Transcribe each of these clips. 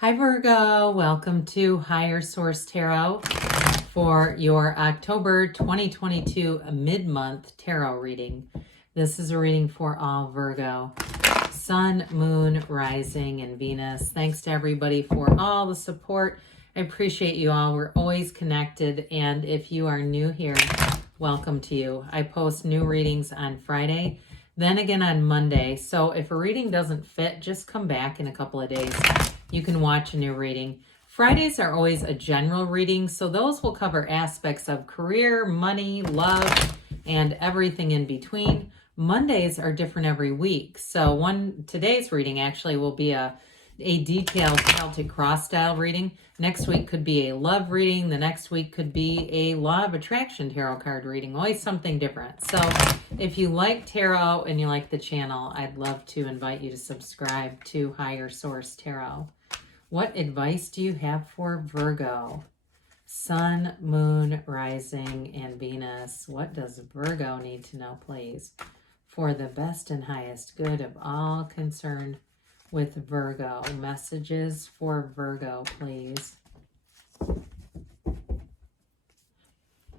Hi Virgo, welcome to Higher Source Tarot for your October 2022 mid-month tarot reading. This is a reading for all Virgo. Sun, Moon, Rising, and Venus. Thanks to everybody for all the support. I appreciate you all. We're always connected, and if you are new here, welcome to you. I post new readings on Friday, then again on Monday. So if a reading doesn't fit, just come back in a couple of days. You can watch a new reading. Fridays are always a general reading, so those will cover aspects of career, money, love, and everything in between. Mondays are different every week. So today's reading actually will be a detailed Celtic cross style reading. Next week could be a love reading. The next week could be a law of attraction tarot card reading. Always something different. So if you like tarot and you like the channel, I'd love to invite you to subscribe to Higher Source Tarot. What advice do you have for Virgo? Sun, Moon, Rising, and Venus. What does Virgo need to know, please, for the best and highest good of all concerned with Virgo? Messages for Virgo, please. All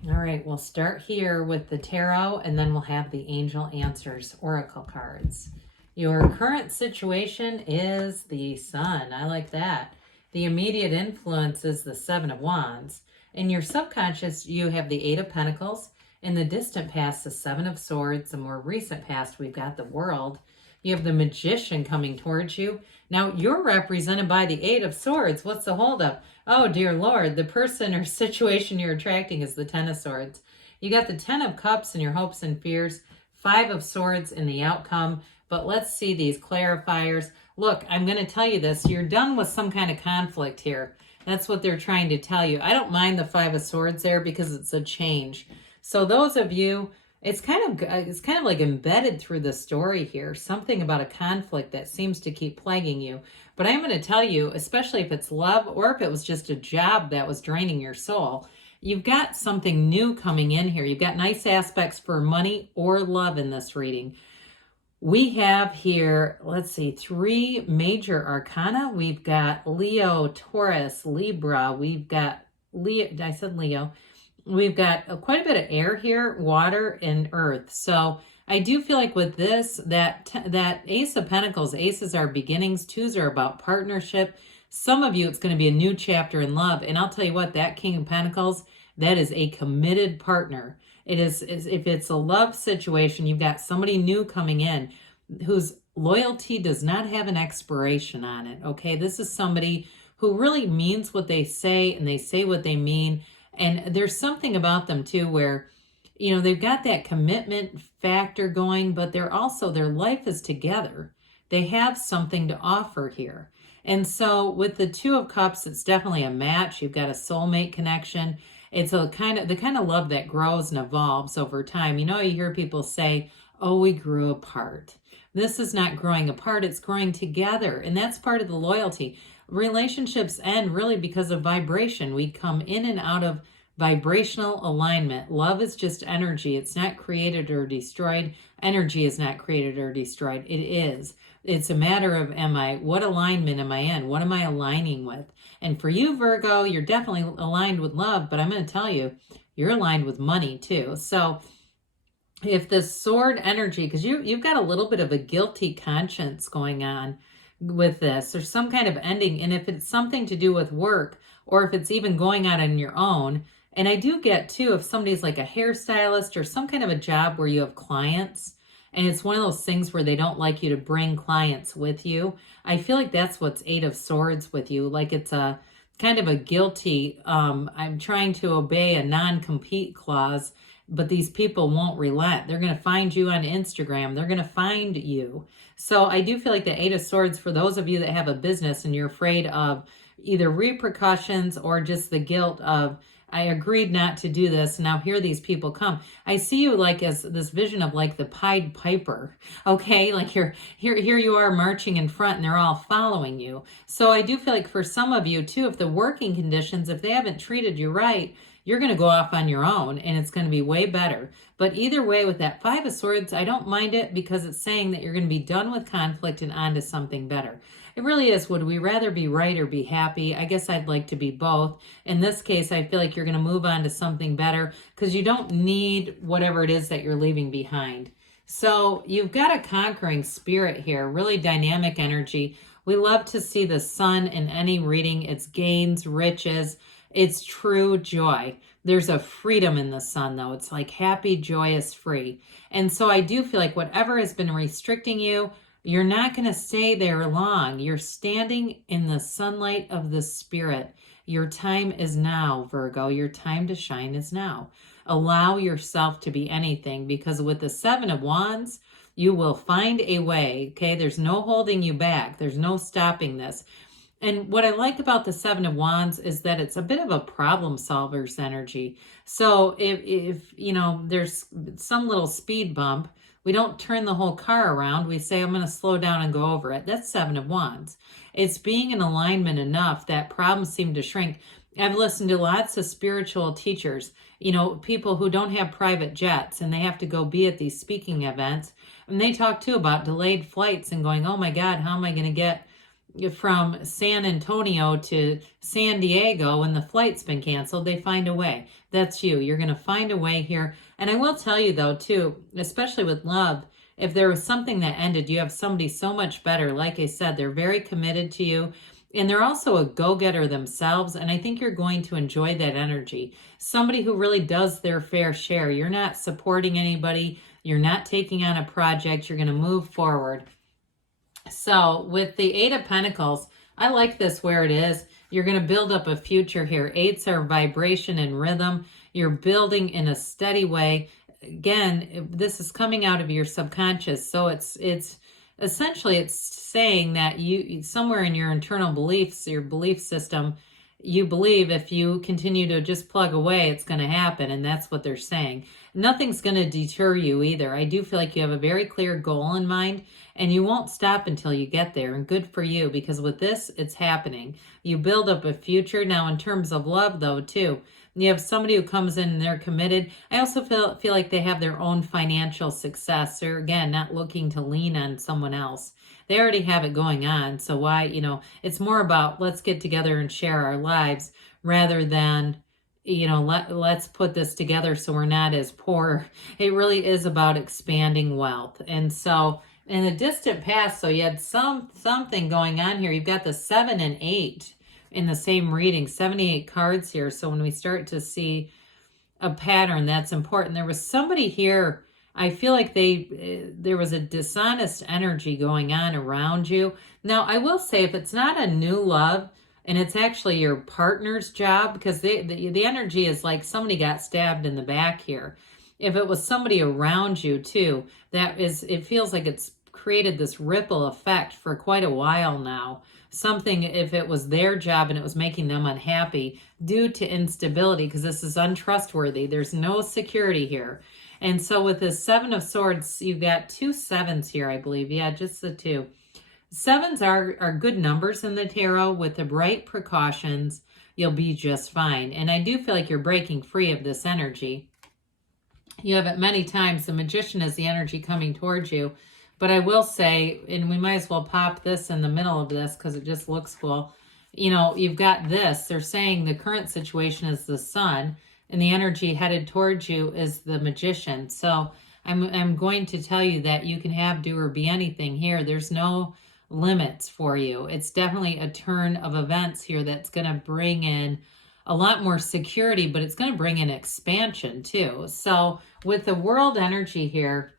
right, we'll start here with the tarot, and then we'll have the angel answers oracle cards. Your current situation is the Sun. I like that. The immediate influence is the Seven of Wands. In your subconscious, you have the Eight of Pentacles. In the distant past, the Seven of Swords. The more recent past, we've got the World. You have the Magician coming towards you. Now, you're represented by the Eight of Swords. What's the holdup? Oh, dear Lord, the person or situation you're attracting is the Ten of Swords. You got the Ten of Cups in your hopes and fears. Five of Swords in the outcome. But let's see these clarifiers. Look, I'm going to tell you this. You're done with some kind of conflict here. That's what they're trying to tell you. I don't mind the Five of Swords there because it's a change. So those of you, it's kind of like embedded through the story here. Something about a conflict that seems to keep plaguing you. But I'm going to tell you, especially if it's love or if it was just a job that was draining your soul, you've got something new coming in here. You've got nice aspects for money or love in this reading. We have here, let's see, three major arcana. We've got Leo, Taurus, Libra. We've got Leo, I said Leo. We've got quite a bit of air here, water and earth. So I do feel like with this, that Ace of Pentacles, aces are beginnings, twos are about partnership. Some of you, it's going to be a new chapter in love. And I'll tell you what, that King of Pentacles, that is a committed partner. It is, if it's a love situation, you've got somebody new coming in whose loyalty does not have an expiration on it, okay? This is somebody who really means what they say and they say what they mean. And there's something about them too where, you know, they've got that commitment factor going, but they're also, their life is together. They have something to offer here. And so with the Two of Cups, it's definitely a match. You've got a soulmate connection. It's the kind of love that grows and evolves over time. You know, you hear people say, oh, we grew apart. This is not growing apart, it's growing together. And that's part of the loyalty. Relationships end really because of vibration. We come in and out of vibrational alignment. Love is just energy. It's not created or destroyed. Energy is not created or destroyed. It is. It's a matter of what alignment am I in? What am I aligning with? And for you, Virgo, you're definitely aligned with love, but I'm going to tell you, you're aligned with money too. So if the sword energy, because you've got a little bit of a guilty conscience going on with this, or some kind of ending, and if it's something to do with work, or if it's even going out on your own, and I do get too, if somebody's like a hairstylist or some kind of a job where you have clients, and it's one of those things where they don't like you to bring clients with you. I feel like that's what's Eight of Swords with you. Like it's a kind of a guilty, I'm trying to obey a non-compete clause, but these people won't relent. They're going to find you on Instagram. They're going to find you. So I do feel like the Eight of Swords, for those of you that have a business and you're afraid of either repercussions or just the guilt of, I agreed not to do this. Now here these people come. I see you like as this vision of like the Pied Piper. Okay, like here you are marching in front and they're all following you. So I do feel like for some of you too, if the working conditions, if they haven't treated you right, you're going to go off on your own and it's going to be way better. But either way, with that Five of Swords, I don't mind it because it's saying that you're going to be done with conflict and on to something better. It really is. Would we rather be right or be happy? I guess I'd like to be both. In this case, I feel like you're going to move on to something better because you don't need whatever it is that you're leaving behind. So you've got a conquering spirit here, really dynamic energy. We love to see the sun in any reading. It's gains, riches, it's true joy. There's a freedom in the sun, though. It's like happy, joyous, free. And so I do feel like whatever has been restricting you, you're not going to stay there long. You're standing in the sunlight of the spirit. Your time is now, Virgo. Your time to shine is now. Allow yourself to be anything, because with the Seven of Wands, you will find a way, okay? There's no holding you back. There's no stopping this. And what I like about the Seven of Wands is that it's a bit of a problem solver's energy. So if you know, there's some little speed bump, we don't turn the whole car around. We say, I'm going to slow down and go over it. That's Seven of Wands. It's being in alignment enough that problems seem to shrink. I've listened to lots of spiritual teachers, you know, people who don't have private jets and they have to go be at these speaking events. And they talk too about delayed flights and going, oh my God, how am I going to get from San Antonio to San Diego when the flight's been canceled? They find a way. That's you. You're going to find a way here. And I will tell you though, too, especially with love, if there was something that ended, you have somebody so much better. Like I said, they're very committed to you. And they're also a go-getter themselves. And I think you're going to enjoy that energy. Somebody who really does their fair share. You're not supporting anybody. You're not taking on a project. You're going to move forward. So with the Eight of Pentacles, I like this where it is. You're going to build up a future here. Eights are vibration and rhythm. You're building in a steady way. Again, this is coming out of your subconscious. So it's essentially, it's saying that you, somewhere in your internal beliefs, your belief system, you believe if you continue to just plug away, it's going to happen. And that's what they're saying. Nothing's going to deter you either. I do feel like you have a very clear goal in mind and you won't stop until you get there. And good for you, because with this, it's happening. You build up a future. Now, in terms of love, though, too, you have somebody who comes in and they're committed. I also feel like they have their own financial success. They're, again, not looking to lean on someone else. They already have it going on. So why, you know, it's more about let's get together and share our lives rather than, you know, let's put this together so we're not as poor. It really is about expanding wealth. And so in the distant past, so you had something going on here. You've got the 7 and 8 in the same reading, 78 cards here. So when we start to see a pattern, that's important. There was somebody here, I feel like there was a dishonest energy going on around you. Now, I will say, if it's not a new love and it's actually your partner's job, because the energy is like somebody got stabbed in the back here. If it was somebody around you too, it feels like it's created this ripple effect for quite a while now. Something, if it was their job and it was making them unhappy due to instability, because this is untrustworthy. There's no security here. And so with this 7 of Swords, you've got 2 7s here, I believe. Yeah, just the 2. 7s are good numbers in the tarot. With the right precautions, you'll be just fine. And I do feel like you're breaking free of this energy. You have it many times. The Magician is the energy coming towards you. But I will say, and we might as well pop this in the middle of this because it just looks cool. You know, you've got this. They're saying the current situation is the Sun, and the energy headed towards you is the Magician. So I'm going to tell you that you can have, do, or be anything here. There's no limits for you. It's definitely a turn of events here that's going to bring in a lot more security, but it's going to bring in expansion too. So with the World energy here,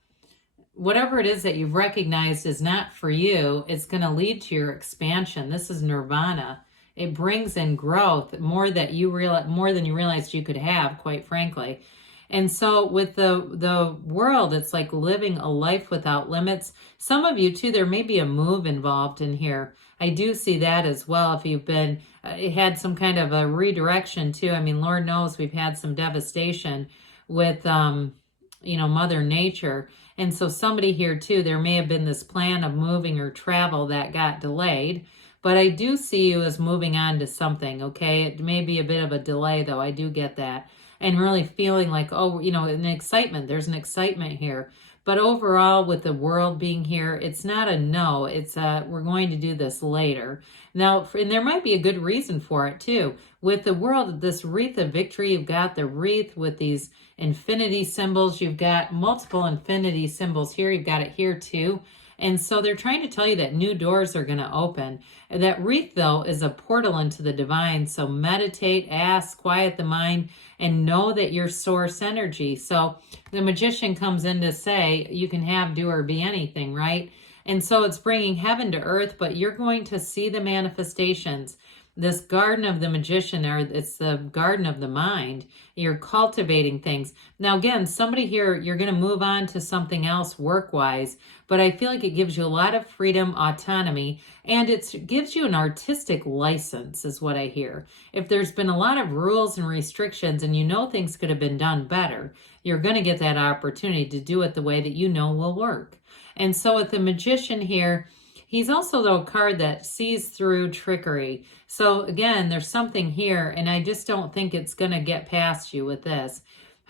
whatever it is that you've recognized is not for you, it's going to lead to your expansion. This is nirvana. It brings in growth more than you realized you could have, quite frankly. And so with the World, it's like living a life without limits. Some of you too, there may be a move involved in here. I do see that as well. If you've been had some kind of a redirection too. I mean, Lord knows we've had some devastation with Mother Nature. And so somebody here too, there may have been this plan of moving or travel that got delayed. But I do see you as moving on to something, okay? It may be a bit of a delay, though. I do get that. And really feeling like, an excitement. There's an excitement here. But overall, with the world being here, it's not a no. It's we're going to do this later. Now, and there might be a good reason for it too. With the world, this wreath of victory, you've got the wreath with these infinity symbols. You've got multiple infinity symbols here. You've got it here too. And so they're trying to tell you that new doors are going to open. And that wreath, though, is a portal into the divine. So meditate, ask, quiet the mind, and know that you're source energy. So the magician comes in to say you can have, do, or be anything, right? And so it's bringing heaven to earth, but you're going to see the manifestations. This garden of the magician, or it's the garden of the mind. You're cultivating things. Now, again, somebody here, you're going to move on to something else work-wise, but I feel like it gives you a lot of freedom, autonomy, and it gives you an artistic license, is what I hear. If there's been a lot of rules and restrictions and you know things could have been done better, you're going to get that opportunity to do it the way that you know will work. And so with the magician here, he's also, though, a card that sees through trickery. So again, there's something here, and I just don't think it's going to get past you with this.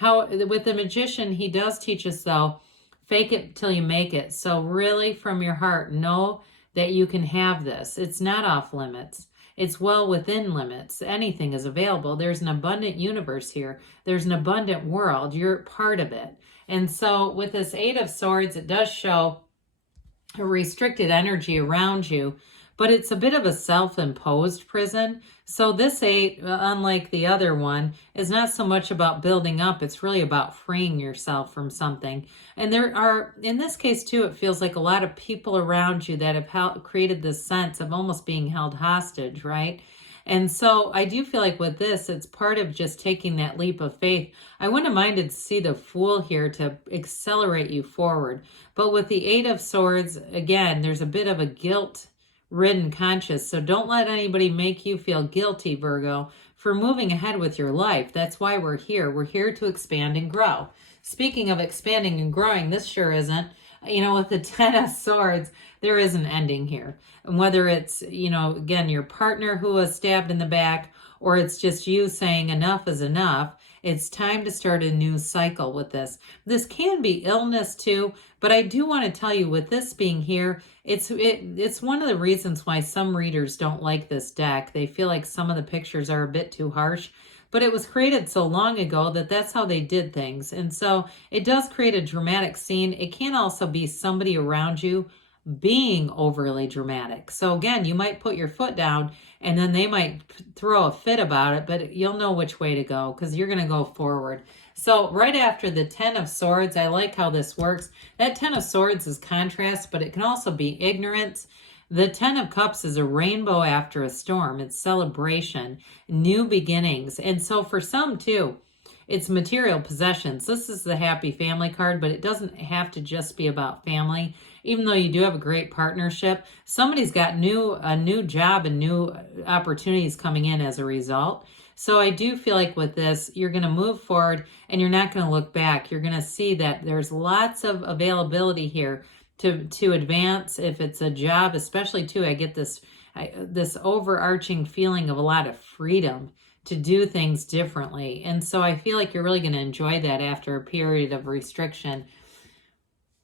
With the magician, he does teach us, though, fake it till you make it. So really, from your heart, know that you can have this. It's not off limits. It's well within limits. Anything is available. There's an abundant universe here. There's an abundant world. You're part of it. And so with this Eight of Swords, it does show a restricted energy around you, but it's a bit of a self-imposed prison. So this eight, unlike the other one, is not so much about building up. It's really about freeing yourself from something. And there are, in this case too, it feels like a lot of people around you that have created this sense of almost being held hostage, right? And so I do feel like with this, it's part of just taking that leap of faith. I wouldn't have minded to see the Fool here to accelerate you forward. But with the Eight of Swords, again, there's a bit of a guilt-ridden conscience. So don't let anybody make you feel guilty, Virgo, for moving ahead with your life. That's why we're here. We're here to expand and grow. Speaking of expanding and growing, this sure isn't. You know, with the Ten of Swords, there is an ending here. And whether it's, you know, again, your partner who was stabbed in the back, or it's just you saying enough is enough, it's time to start a new cycle with this. This can be illness too, but I do want to tell you, with this being here, it's one of the reasons why some readers don't like this deck. They feel like some of the pictures are a bit too harsh. But it was created so long ago that that's how they did things. And so it does create a dramatic scene. It can also be somebody around you being overly dramatic. So again, you might put your foot down and then they might throw a fit about it, but you'll know which way to go because you're going to go forward. So right after the Ten of Swords, I like how this works. That Ten of Swords is contrast, but it can also be ignorance. The Ten of Cups is a rainbow after a storm. It's celebration, new beginnings. And so for some too, it's material possessions. This is the happy family card, but it doesn't have to just be about family. Even though you do have a great partnership, somebody's got a new job and new opportunities coming in as a result. So I do feel like with this, you're going to move forward and you're not going to look back. You're going to see that there's lots of availability here to advance. If it's a job, especially too, I get this overarching feeling of a lot of freedom to do things differently. And so I feel like you're really going to enjoy that after a period of restriction.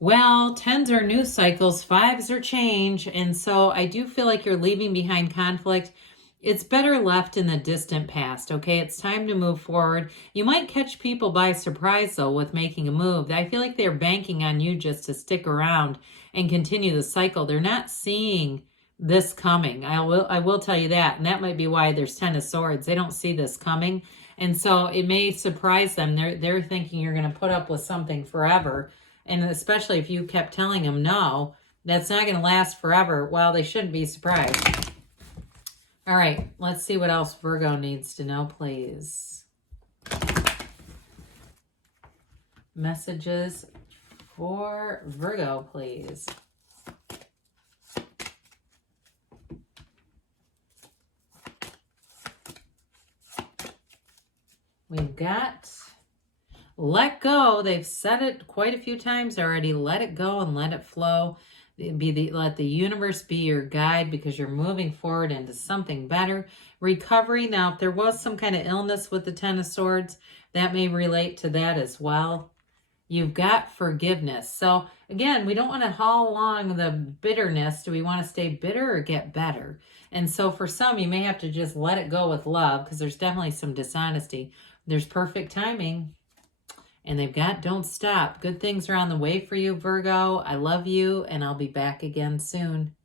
Well, 10s are new cycles, 5s are change. And so I do feel like you're leaving behind conflict. It's better left in the distant past, okay? It's time to move forward. You might catch people by surprise, though, with making a move. I feel like they're banking on you just to stick around and continue the cycle. They're not seeing this coming. I will tell you that. And that might be why there's Ten of Swords. They don't see this coming. And so it may surprise them. They're thinking you're going to put up with something forever. And especially if you kept telling them, no, that's not going to last forever. Well, they shouldn't be surprised. All right, let's see what else Virgo needs to know, please. Messages for Virgo, please. We've got let go. They've said it quite a few times already. Let it go and let it flow. Let the universe be your guide because you're moving forward into something better. Recovery. Now, if there was some kind of illness with the Ten of Swords, that may relate to that as well. You've got forgiveness. So again, we don't want to haul along the bitterness. Do we want to stay bitter or get better? And so for some, you may have to just let it go with love, because there's definitely some dishonesty. There's perfect timing. And they've got don't stop. Good things are on the way for you, Virgo. I love you, and I'll be back again soon.